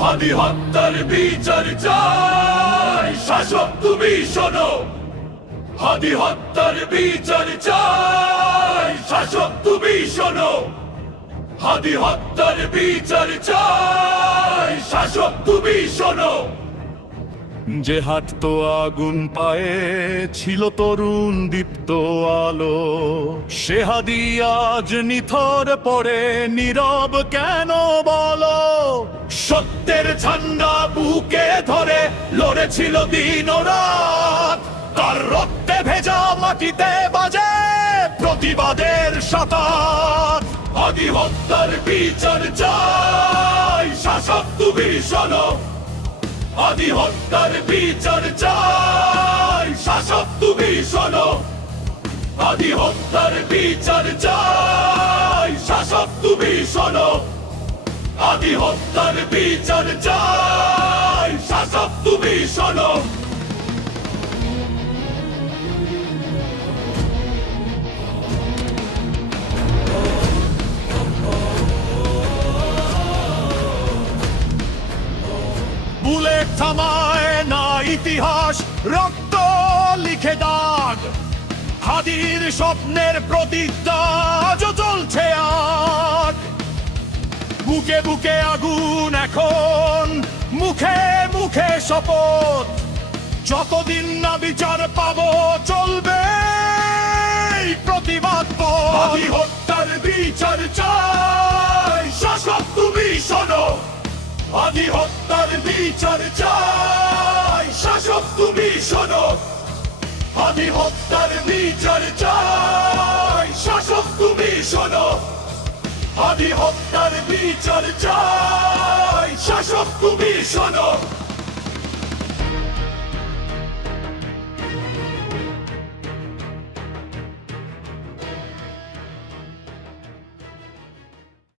হাদি হত্যার বিচার চাই, শাসক তুমি শোনো। হাদি হত্যার বিচার চাই, শাসক তুমি শোনো। হাদি হত্যার বিচার চাই, শাসক তুমি শোনো। যে হাঁটতো আগুন পায়ে, ছিল তরুণ দীপ্ত আলো, সে হাদি আজ নিথর পড়ে নীরব কেন বলো? সত্যের ঝান্ডা বুকে ধরে লড়েছিল দিন ও রাত, তার রক্তে ভেজা মাটিতে বাজে প্রতিবাদের সাঁতার। হাদি হত্যার বিচার চাই, শাসক তুমি শোনো। হাদি হত্যার বিচার চাই, শাসক তুমি শোনো। হাদি হত্যার বিচার চাই, শাসক তুমি শোনো। হাদি হত্যার বিচার চাই, শাসক তুমি শোনো। বুলেট থামায় না ইতিহাস, রক্ত লিখে দাগ। হাদির স্বপ্নের প্রতিজ্ঞা আজও চলছে আগ। বুকে বুকে আগুন এখন, মুখে মুখে শপথ। যতদিন না বিচার পাবো চলবে এই প্রতিবাদ পথ। হাদি হত্যার বিচার চাই, শাসক তুমি শোনো। হাদি হত্যার বিচার চাই, শাসক তুমি শোনো। হাদি হত্যার বিচার চাই, শাসক তুমি শোনো। হাদি হত্যার বিচার চাই, শাসক তুমি শোনো।